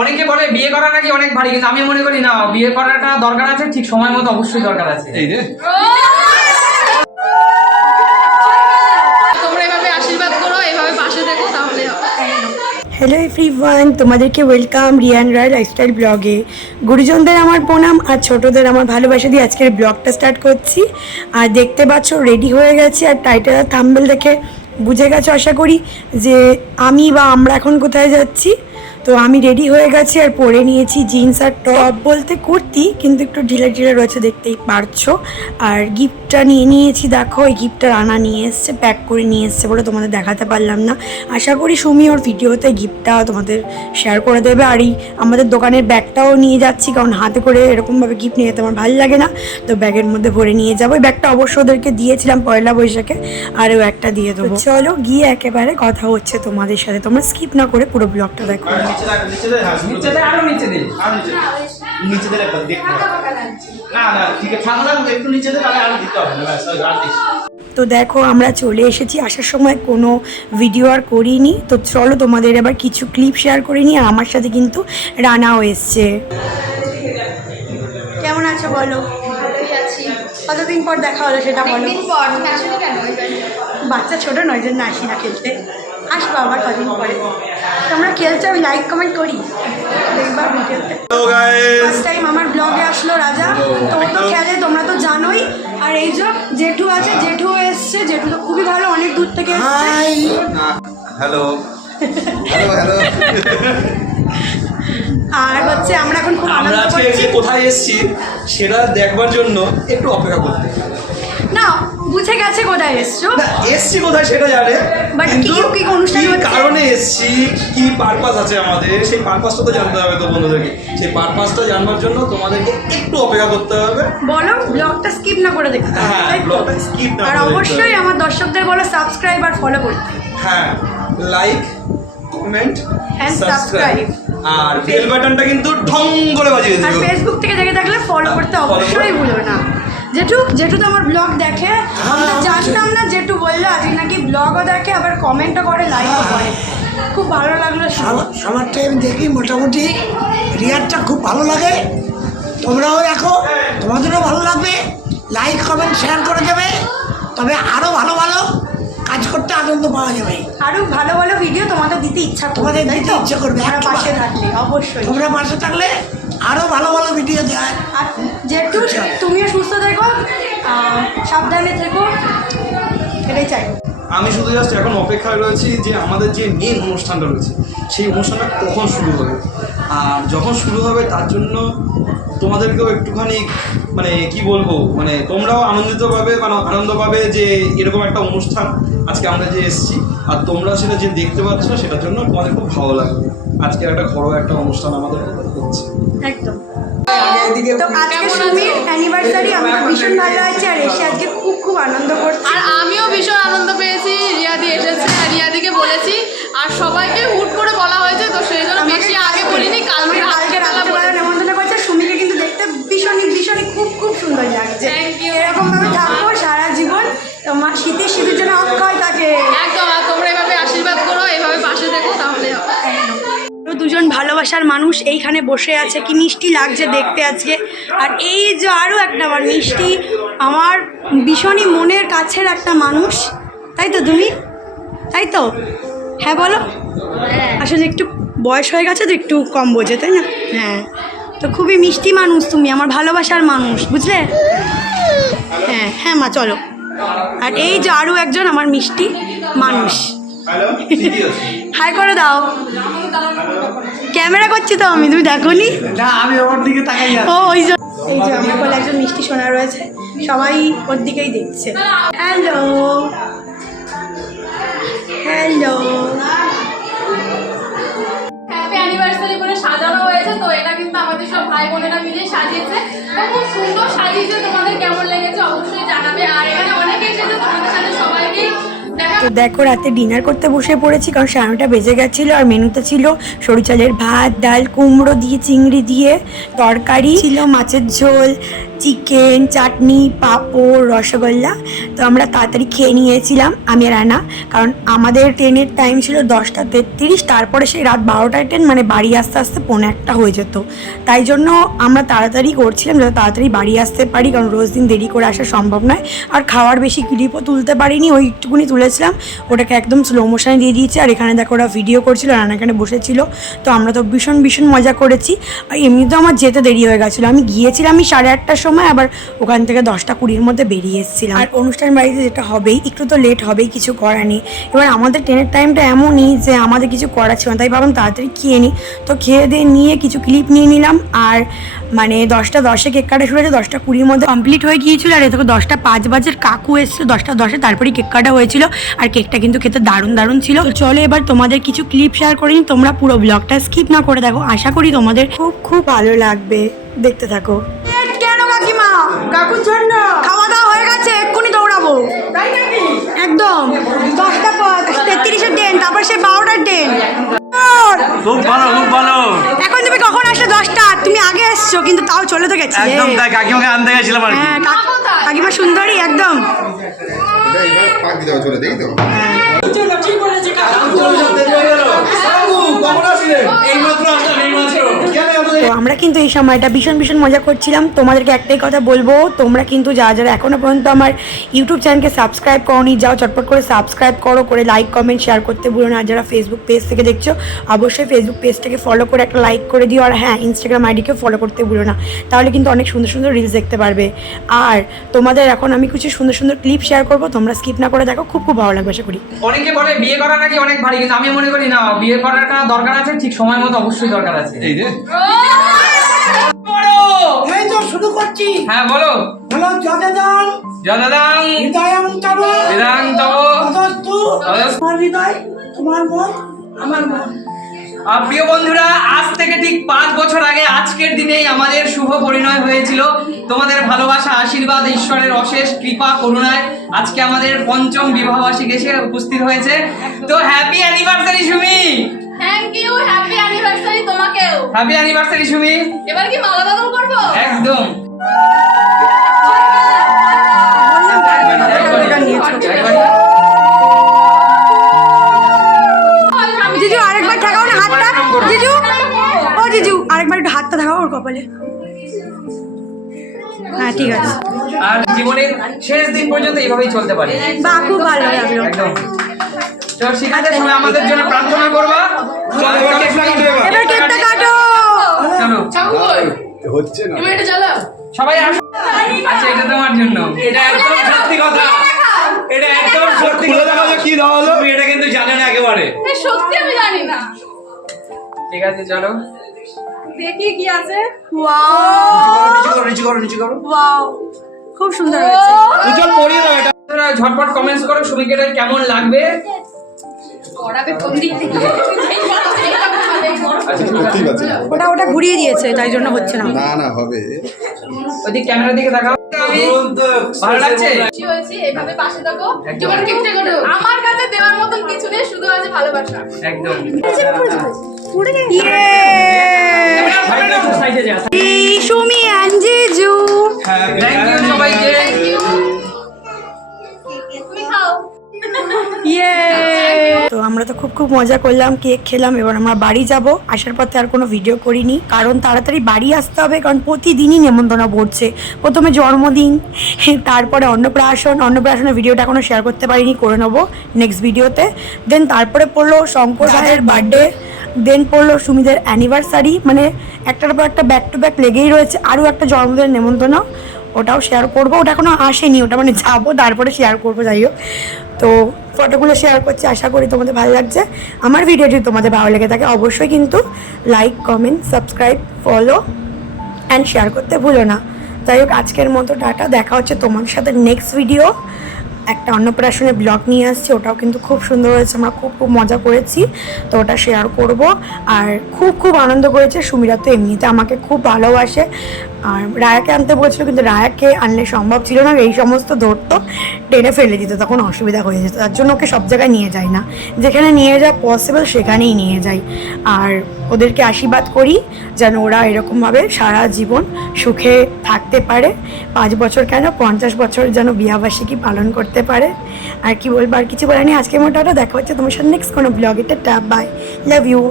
অনেকে বলে বিয়ে করা নাকি অনেক ভারী, কিন্তু আমি মনে করি না, বিয়ে করাটা দরকার আছে, ঠিক সময় মতো অবশ্যই দরকার আছে। এই রে তোমরা এভাবে আশীর্বাদ করো, এভাবে পাশে থেকো, তাহলে হ্যালো এভরিওয়ান, তোমাদেরকে ওয়েলকাম রিয়ান রায় লাইফস্টাইল ব্লগে। গুরুজনদের আমার প্রণাম আর ছোটদের আমার ভালোবাসা দিয়ে আজকের ব্লগটা স্টার্ট করছি। আর দেখতে পাচ্ছ রেডি হয়ে গেছি, আর টাইটেল আর থাম্বনেল দেখে বুঝে গেছো আশা করি যে আমি বা আমরা এখন কোথায় যাচ্ছি। তো আমি রেডি হয়ে গেছি আর পরে নিয়েছি জিন্স আর টপ বলতে কুর্তি, কিন্তু একটু ঢিলা ঢিলা রয়েছে দেখতেই পারছো। আর গিফটটা নিয়ে নিয়েছি, দেখো এই গিফটটা রানা নিয়ে এসছে, প্যাক করে নিয়ে এসছে বলে তোমাদের দেখাতে পারলাম না। আশা করি সুমি ওর ভিডিওতে গিফটটা তোমাদের শেয়ার করে দেবে। আর এই আমাদের দোকানের ব্যাগটাও নিয়ে যাচ্ছি, কারণ হাতে করে এরকমভাবে গিফট নিয়ে যেতে আমার ভালো লাগে না, তো ব্যাগের মধ্যে ভরে নিয়ে যাবো। এই ব্যাগটা অবশ্য ওদেরকে দিয়েছিলাম পয়লা বৈশাখে, আরও একটা দিয়ে দেবো। চলো গিয়ে একেবারে কথা হচ্ছে তোমাদের সাথে, তোমরা স্কিপ না করে পুরো ব্লগটা দেখো। তো দেখো আমরা চলে এসেছি, আসার সময় কোনো ভিডিও আর করিনি, তো চলো তোমাদের এবার কিছু ক্লিপ শেয়ার করে নিই। আর আমার সাথে কিন্তু রানাও এসছে। কেমন আছো বলো? কতদিন পর দেখা হলো সেটা বলো। বাচ্চা ছোট নয় জন্য আসি না খেলতে, আসবো আবার কদিন পরে। তোমরা খেলছো, আমি লাইক কমেন্ট করি, দেখবা ভিডিওতে। ফার্স্ট টাইম আমার ব্লগে আসলো রাজা, তো ও তো খেলে তোমরা তো জানোই। আর এই যে জেঠু আছে, জেঠু এসছে, জেঠু তো খুবই ভালো, অনেক দূর থেকে এসছে। Hello hello hello. আর হচ্ছে আমরা এখন খুব আমরা আনন্দ আজকে করছি। যে কোথায় এসেছি সেটা দেখবার জন্য একটু অপেক্ষা করতে। না বুঝে গেছে কোথায় এসছো, না এসছি কোথায় সেটা জানে, But কিন্তু কি অনুষ্ঠান কি হচ্ছে? কারণে এসছি, কি পারপাস আছে আমাদের, সেই পারপাসটা তো জানতে হবে তো বন্ধুদেরকে। সেই পারপাসটা জানবার জন্য তোমাদেরকে একটু অপেক্ষা করতে হবে। বলো ব্লগটা স্কিপ না করে দেখতে হবে, হ্যাঁ, তাই তো? ব্লগটা স্কিপ না আর করে দেখতে অবশ্যই হবে। আমার দর্শকদের বলো সাবস্ক্রাইব আর ফলো করতে। হ্যাঁ, like comment And subscribe, subscribe। আর বেল বাটনটা কিন্তু ঢং করে বাজিয়ে আর দিও। ফেসবুক থেকে দেখে থাকলে ফলো করতে follow অবশ্যই করো। ভুলো না। জেঠু জেঠু তো আমার ব্লগ দেখে, আমি তো জানতাম না। জেঠু বললো আজকে নাকি ব্লগও দেখে, আবার কমেন্টও করে, লাইকও করে। খুব ভালো লাগলো শুনে। সবার টাইম দেখি, মোটামুটি রিয়ারটা খুব ভালো লাগে। তোমরাও দেখো, তোমাদেরও ভালো লাগবে। লাইক কমেন্ট শেয়ার করে দেবে, তবে আরও ভালো ভালো কাজ করতে আনন্দ পাওয়া যাবে। আরো ভালো ভালো ভিডিও তোমাদের দিতে ইচ্ছা করবে, তোমাদের তাই দিতে তো? ইচ্ছে করবে, তোমরা একবার। পাশে থাকলে অবশ্যই। তোমরা পাশে থাকলে আরও ভালো ভালো ভিডিও দেয়। আর যেহেতু তুমিও সুস্থ থেকো, সাবধানে থেকো, এটাই চাই। আমি শুধু জাস্ট এখন অপেক্ষায় রয়েছি যে আমাদের যে মেন অনুষ্ঠানটা রয়েছে সেই অনুষ্ঠানটা কখন শুরু হবে। আর যখন শুরু হবে তার জন্য তোমাদেরকেও একটুখানি মানে কি বলবো, মানে তোমরাও আনন্দ পাবে যে এরকম একটা অনুষ্ঠান আজকে আমরা যে এসেছি, আর তোমরা সেটা যে দেখতে পাচ্ছ সেটার জন্য তোমাদের খুব ভালো লাগবে। আজকে একটা ঘরোয়া একটা অনুষ্ঠান আমাদের হচ্ছে একদম। তো আজকে সুমির অ্যানিভার্সারি, আমি তো ভীষণ ভালো আছি, আর এসে আজকে খুব খুব আনন্দ করছি। আর আমিও ভীষণ আনন্দ পেয়েছি, রিয়াদি এসেছে, আর রিয়াদিকে বলেছি, আর সবাইকে হুট করে বলা হয়েছে, তো সেই জন্য বেশি আগে বলিনি, কালকে রাত্রেবেলা নেমন্তন্ন করছে। সুমিকে কিন্তু দেখতে ভীষণই ভীষণই খুব খুব সুন্দর লাগছে। Thank you. এরকম ভাবে থাকবো সারা জীবন, তোমার শীতের শীতের জন্য অক্ষয় থাকে। একদম। আর তোমরা এভাবে আশীর্বাদ করো, এভাবে পাশে থেকো, তাহলে দুজন ভালোবাসার মানুষ এইখানে বসে আছে, কি মিষ্টি লাগছে দেখতে আজকে। আর এই যে আরও একটা আমার মিষ্টি, আমার ভীষণই মনের কাছের একটা মানুষ, তাই তো তুমি? তাই তো? হ্যাঁ বলো। আসলে একটু বয়স হয়ে গেছে তো একটু কম বোঝে, তাই না? হ্যাঁ, তো খুবই মিষ্টি মানুষ তুমি, আমার ভালোবাসার মানুষ, বুঝলে? হ্যাঁ হ্যাঁ মা চলো। আর এই যে আরও একজন আমার মিষ্টি মানুষ, হাই করে দাও। ক্যামেরা করছি তো আমি, তুমি দেখো নি? না, আমি ওর দিকে তাকাই। ও ওই যে এই যে আমার কোলে একজন মিষ্টি সোনা রয়েছে, সবাই ওর দিকেই দেখছে। Hello hello. হ্যাপি অ্যানিভার্সারি করে সাজানো হয়েছে, তো এটা কিন্তু আমাদের সব ভাই বোনেরা মিলে সাজিয়েছে, তো খুব সুন্দর সাজিয়েছে। তোমাদের কেমন লেগেছে অবশ্যই জানাবে। আর এখানে অনেকে এসেছে, তোমাদের সাথে সবাইকেই দেখা তো দেখো রাতে ডিনার করতে বসে পড়েছি, কারণ 9:30 বেজে গেছিলো। আর মেনুতে ছিল সরু চালের ভাত, ডাল, কুমড়ো দিয়ে, চিংড়ি দিয়ে তরকারি ছিল, মাছের ঝোল, চিকেন, চাটনি, পাঁপড়, রসগোল্লা। তো আমরা তাড়াতাড়ি খেয়ে নিয়েছিলাম আমি আর আনা, কারণ আমাদের ট্রেনের টাইম ছিল 10:33। তারপরে সেই রাত 12টায় ট্রেন, মানে বাড়ি আসতে আসতে 1:45 হয়ে যেত। তাই জন্য আমরা তাড়াতাড়ি করছিলাম যাতে তাড়াতাড়ি বাড়ি আসতে পারি, কারণ রোজ দিন দেরি করে আসা সম্ভব নয়। আর খাওয়ার বেশি ক্লিপও তুলতে পারিনি, ওই একটুকুনি তুলেছিলাম, ওটাকে একদম স্লো মোশনে দিয়ে দিয়েছি। আর এখানে দেখো ওরা ভিডিও করছিল, রান্না এখানে বসেছিল। তো আমরা তো ভীষণ ভীষণ মজা করেছি। আর এমনিতেও আমার যেতে দেরি হয়ে গেছিলো, আমি গিয়েছিলাম 8:30টার সময়, আবার ওখান থেকে 10:20-র মধ্যে বেরিয়ে এসেছিলাম। আর অনুষ্ঠান বাড়িতে যেটা হবেই, একটু তো লেট হবেই, কিছু করার নেই। এবার আমাদের ট্রেনের টাইমটা এমনই যে আমাদের কিছু করার ছিল না, তাই ভাবলাম তাড়াতাড়ি খেয়ে নিই। তো খেয়ে দিয়ে নিয়ে কিছু ক্লিপ নিয়ে নিলাম। আর মানে 10:10 কেক কাটা শুরু হয়েছে, 10:20-র মধ্যে কমপ্লিট হয়ে গিয়েছিল। আর এদিকে 10:05 বাজে কাকু এসেছিল, 10:10 তারপরেই কেক কাটা হয়েছিল। আর কেকটা কিন্তু খেতে দারুণ দারুণ ছিল। তো চলো এবার তোমাদের কিছু ক্লিপ শেয়ার করে নিই, তোমরা পুরো ব্লগটা স্কিপ না করে দেখো, আশা করি তোমাদের খুব খুব ভালো লাগবে, দেখতে থাকো। কেন কাকিমা? কাকুর জন্য খাওয়া দাওয়া হয়ে গেছে, এক্ষুনি দৌড়াবো। তাই নাকি? একদম 10:33-এর ট্রেন, তারপর সে 12টার ট্রেন। খুব ভালো, খুব ভালো। এখন তুমি কখন আসছো? 10টা। তুমি আগে এসছো, কিন্তু তাও চলে তো গেছি। একদম তাই, কাকিমাকে আনতে গেছিলাম আর কি। হ্যাঁ, কাকিমা সুন্দরী একদম। পাক দিতে হবে, চলে দেখি তো। তো আমরা কিন্তু এই সময়টা ভীষণ ভীষণ মজা করছিলাম। তোমাদেরকে একটাই কথা বলবো, তোমরা কিন্তু যারা যারা এখনো পর্যন্ত আমার ইউটিউব চ্যানেলকে সাবস্ক্রাইব করোনি, যাও চটপট করে সাবস্ক্রাইব করো, করে লাইক কমেন্ট শেয়ার করতে ভুলো না। আর যারা ফেসবুক পেজ থেকে দেখছো, অবশ্যই ফেসবুক পেজটাকে ফলো করে একটা লাইক করে দিও। আর হ্যাঁ, ইনস্টাগ্রাম আইডিকে ফলো করতে ভুলো না, তাহলে কিন্তু অনেক সুন্দর সুন্দর রিলস দেখতে পারবে। আর তোমাদের এখন আমি কিছু সুন্দর সুন্দর ক্লিপ শেয়ার করবো, তোমরা স্কিপ না করে দেখো, খুব খুব ভালো লাগবে আশা করি। অনেকে বলে বিয়ে করা নাকি অনেক ভারী, কিন্তু আমি মনে করি না, বিয়ে করাটা দরকার আছে, ঠিক সময় মতো অবশ্যই দরকার আছে। এই রে এই তো শুরু করছি। হ্যাঁ বলো। হলো যদাদাং যদাদাং হৃদয়ং তব হৃদয়ং তব তদস্তু। তোমার হৃদয়, তোমার মন, আমার মন। প্রিয় বন্ধুরা, আজ থেকে ঠিক 5 বছর আগে আজকের দিনেই আমাদের শুভ পরিণয় হয়েছিল। তোমাদের ভালোবাসা, আশীর্বাদ, ঈশ্বরের অশেষ কৃপা করুণায় আজকে আমাদের 5ম বিবাহবার্ষিক এসে উপস্থিত হয়েছে। তো happy anniversary Sumi. Thank you, happy anniversary তোমাকেও। Happy anniversary Sumi. এবার কি মালা বদল করবো? একদম। জিজু আরেকবার ঠেকাও না হাতটা। জিজু, ও জিজু আরেকবার একটু হাতটা ঠেকাও ওর কপালে। হ্যাঁ ঠিক আছে। আর জীবনের শেষ দিন পর্যন্ত এইভাবেই চলতে পারে। বাহ, খুব ভালো লাগলো। একদম। চল ঠিক আছে, সবাই আমাদের জন্য প্রার্থনা করবা। চলো এবার কেকটা কাটো। এবার কেকটা কাটো। চলো চাকু কই? হচ্ছে না। তুমি এটা চালাও। সবাই আসো। আচ্ছা, এটা তোমার জন্য। এটা একদম সত্যি কথা, এটা একদম সত্যি খুলে কথা। দেখা যাক কি দেওয়া হলো। তুমি এটা কিন্তু জানো না একেবারে। এই সত্যি আমি জানি না। ঠিক আছে চলো। দেখি কি আছে। ওয়াও, নিচে করো, নিচে করো। ওয়াও, খুব সুন্দর হয়েছে। উজ্জ্বল পরিয়ে দাও এটা। তোমরা ঝটপট কমেন্টস করো সুমিকে এটা কেমন লাগবে। পড়াবে কোন দিক থেকে? আচ্ছা ঠিক আছে। ঠিক আছে। ওটা ঘুরিয়ে দিয়েছে, তাই জন্য হচ্ছে না। না না হবে। ওদিক ক্যামেরার দিকে তাকাও। আমি ভালো লাগছে। খুশি হয়েছি, এইভাবে পাশে থাকো। একদম। এবার কেকটা কাটো। আমার কাছে দেওয়ার মতন কিছু নেই, শুধু আছে ভালোবাসা। একদম। ইয়ে, সাইডে যা। সুমি অ্যান্ড জিজু। থ্যাংক ইউ সবাইকে। Thank you. তুমি খাও। ইয়ে। তো আমরা তো খুব খুব মজা করলাম, কেক খেলাম। এবার আমরা বাড়ি যাব। আসার পথে আর কোনো ভিডিও করিনি, কারণ তাড়াতাড়ি বাড়ি আসতে হবে, কারণ প্রতিদিনই নেমন্তন্ন পড়ছে। প্রথমে জন্মদিন, তারপরে অন্নপ্রাশনের ভিডিওটা এখনও শেয়ার করতে পারিনি, করে নেবো নেক্সট ভিডিওতে। দেন তারপরে পড়লো শঙ্কর ভাইয়ের বার্থডে, দেন পড়লো সুমিদের অ্যানিভার্সারি, মানে একটার পর একটা ব্যাক টু ব্যাক লেগেই রয়েছে। আরও একটা জন্মদিনের নেমন্তন্ন, ওটাও শেয়ার করবো। ওটা এখনও আসেনি, ওটা মানে যাবো তারপরে শেয়ার করবো। যাই হোক, তো ফটোগুলো শেয়ার করছি, আশা করি তোমাদের ভালো লাগছে। আমার ভিডিও যদি তোমাদের ভালো লেগে থাকে, অবশ্যই কিন্তু like comment subscribe follow and share করতে ভুলো না। যাই হোক, আজকের মতো টাটা, দেখা হচ্ছে তোমার সাথে নেক্সট ভিডিও। একটা অন্নপ্রাশনের ব্লগ নিয়ে আসছি, ওটাও কিন্তু খুব সুন্দর হয়েছে, আমরা খুব খুব মজা করেছি, তো ওটা শেয়ার করব। আর খুব খুব আনন্দ করেছে। সুমিরা তো এমনিতে আমাকে খুব ভালোবাসে, আর রায়াকে আনতে বলছিল, কিন্তু রায়াকে আনলে সম্ভব ছিল না, এই সমস্ত ধরতো টেনে ফেলে দিত, তখন অসুবিধা হয়ে যেত। তার জন্য ওকে সব জায়গায় নিয়ে যায় না, যেখানে নিয়ে যাওয়া পসিবল সেখানেই নিয়ে যাই। আর ওদেরকে আশীর্বাদ করি যেন ওরা এরকমভাবে সারা জীবন সুখে থাকতে পারে, 5 বছর কেন 50 বছর যেন বিয়াবার্ষিকী পালন করতে পারে। আর কি বলবো, আর কিছু বলেনি। আজকের মতো দেখা হচ্ছে তোমার সাথে নেক্সট কোনো ব্লগে। Tata, bye, love you.